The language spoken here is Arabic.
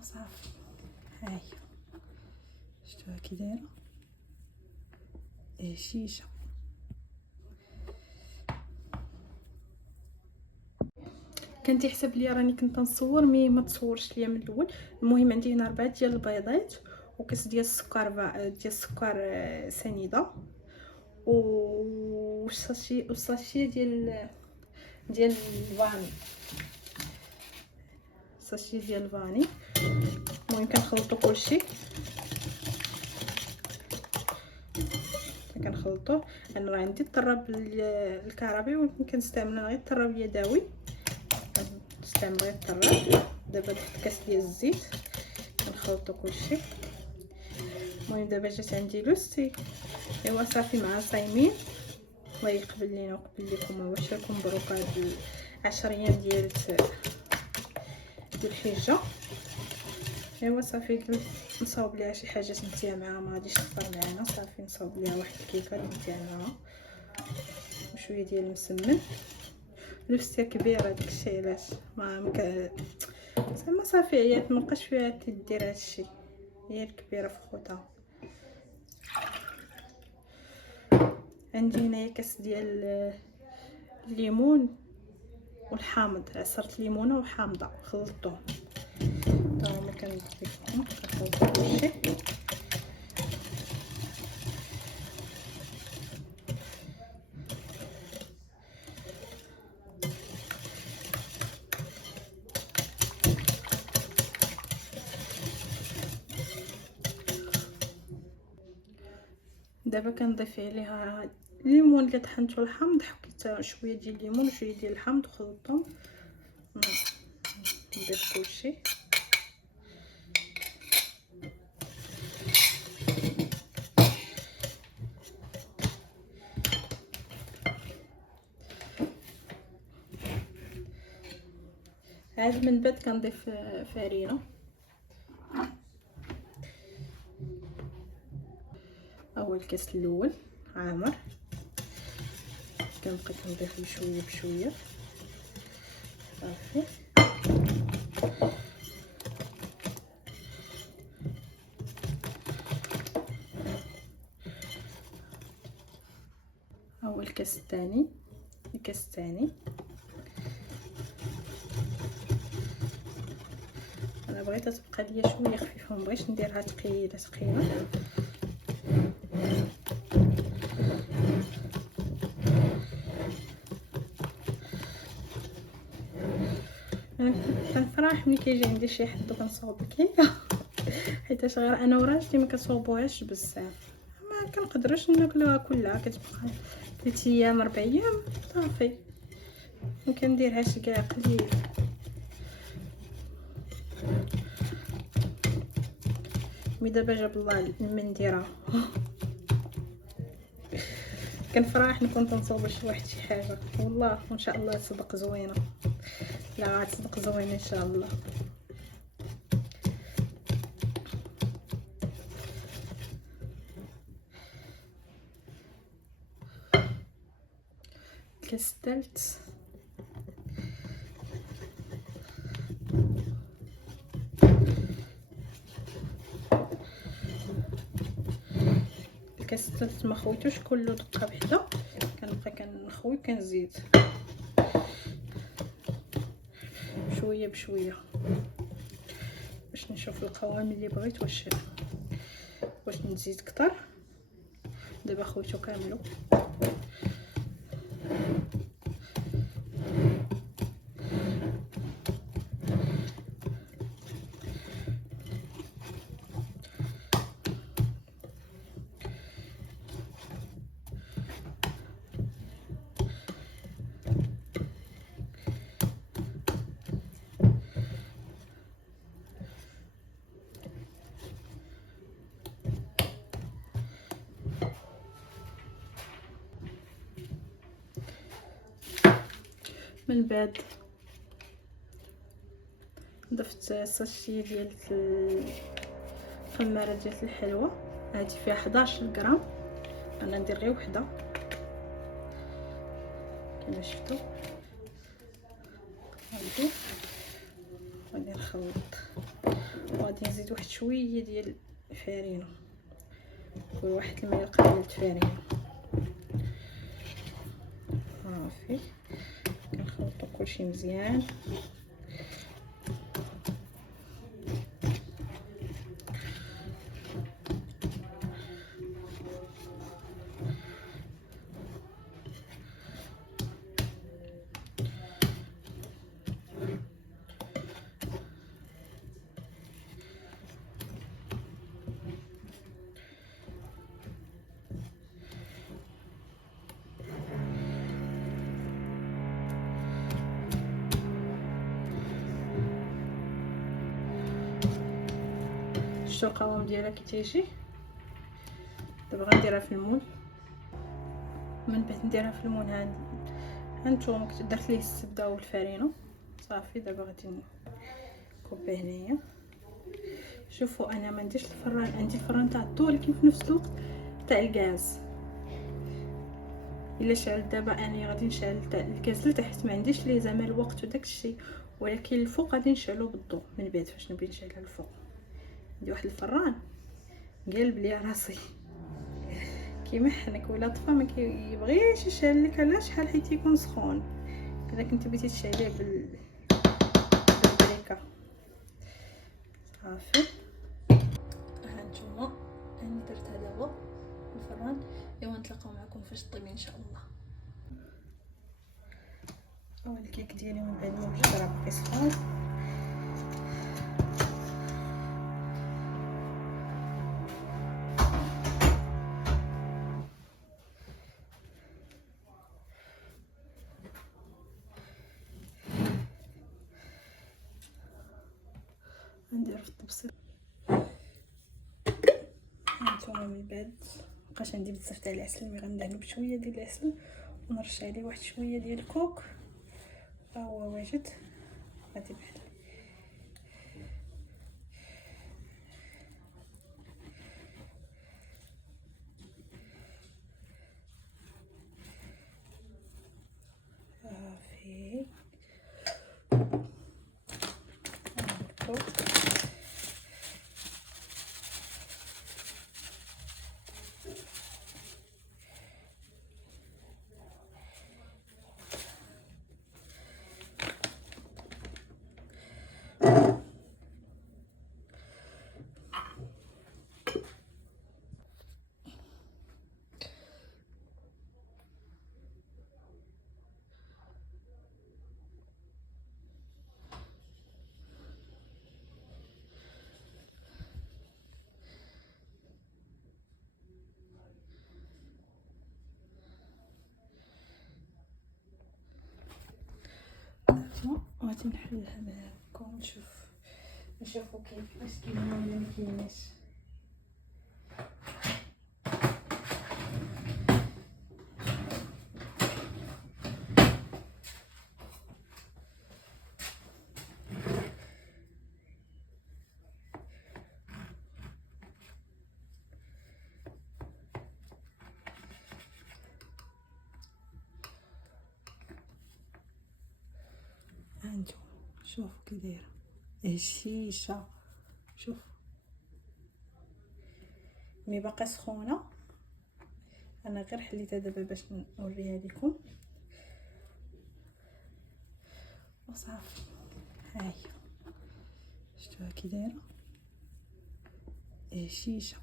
وصافي. هاهي شفتوها كي دايره شيشه. كان تيحسب لي راني كنت نصور مي ما تصورش ليا من الاول. المهم عندي هنا 4 ديال البيضات وكاس ديال السكر ديال السكر سنيده وساشي ديال الفاني، ساشي ديال الفاني. المهم كنخلطو كلشي، كنخلطوه. انا راه عندي الطراب الكهربائي ولكن كنستعمل غير الطراب اليدوي، كنستعمل غير الطراب. دابا درت كاس ديال الزيت كنخلطو كلشي. المهم دابا جات عندي لوستي. ايوا صافي مع صايمين. الله يقبل لينا ويقبل لكم ويبارك مبروك هاد 10 ايام ديال الحجه. ايوا صافي قلت نصاوب ليها شي حاجه تنتيا معاها، ما غاديش تفطر معنا. صافي نصاوب ليها واحد الكيكه تنتيا معاها وشويه ديال المسمن. لبستها كبيره داكشي علاش ما زعما صافي عيات مابقاش فيها تدير هادشي، هي الكبيره في خوتها. عندي هنايا كاس ديال الليمون والحامض، عصرت ليمونه وحامضه خلطتهم تا هما كنضيفهم كنخلط كلشي. دابا كنضيف عليها الليمون اللي طحنته الحامض، حطيت شويه ديال الليمون وشويه ديال الحامض وخلطتهم. نضيف كلشي. عاد من بعد كنضيف فرينه. اول الكاس الاول عامر كنبقى كنضيف بشويه بشويه. صافي اول الكاس الثاني، الكاس الثاني. انا بغيتها تبقى ليا شويه خفيفه، ما بغيتش نديرها ثقيله ثقيله. كنفرح ملي كيجي عندي شي حد وكنصاوب الكيكه حيت غير انا وراجلي ما كنصاوبوهاش بزاف، ما كنقدروش ناكلوها كلها، كتبقى 3 ايام 4 ايام صافي. ما كنديرهاش كاع قليل. مي دابا جاب الله المنديره كنفرح نكون تنصاوب شي واحد شي حاجه والله، وان شاء الله تصدق زوينه. لا غتصدق زوينه ان شاء الله. الكاس الثالث. الكاس الثالث ما خويتوش كله دقه بحده، كنبقى كنخوي كنزيد شويه بشويه باش نشوف القوام اللي بغيت واش نزيد كتر. دابا خويتو كاملو. من بعد ضفت ساشي ديال الخماره ديال الحلوى. هذه فيها 11 غرام، انا ندير غير وحده كما شفتوا. غادي نخلط غادي نزيد واحد شويه ديال الفرينه وواحد الملعقه ديال الفرينه صافي. كنخلطو كلشي مزيان. شتو القوام ديالها كي تيجي. دابا غنديرها في المول، من بعد نديرها في المول. هانتوما درت ليه الزبده والفرينه صافي. دابا غادي نكبه هنايا. شوفوا انا ما نديرش الفران، عندي الفران تاع الضو ولكن في نفس الوقت تاع الغاز. الا شعل دابا انا غادي نشعل تاع الغاز لتحت، ما عنديش ليه زعما الوقت وداك الشيء، ولكن الفوق غادي نشعلو بالضو من بعد. فاش نبي نشعلها الفوق عندي واحد الفران قلب لي راسي كيمحنك ولا طفى ما كيبغيش يشعل لك. علاش؟ شحال حيت يكون سخون. الا كنتي بغيتي تشعليه بالبريكه صافي. هانتوما انا درتها دابا الفران. ايوا نتلاقاو معكم فاش طيب ان شاء الله. الكيك ديالي من بعد ما بدا راه باقي سخون. ندير في الطبسيل. هانتوما من بعد مبقاش عندي بزاف تاع العسل، مي غندهنو بشويه ديال العسل ونرش عليه واحد شويه ديال الكوك. ها هو واجد. غادي بحال صافي. غادي نحلها معاكم نشوفوا كيفاش كاينه ولا ما كايناش. هانتوما شوفوا كي دايره هشيشه. شوف مي باقا سخونه. انا غير حليتها دابا باش نوريها لكم وصافي. ها هي شفتوها كي دايره هشيشه.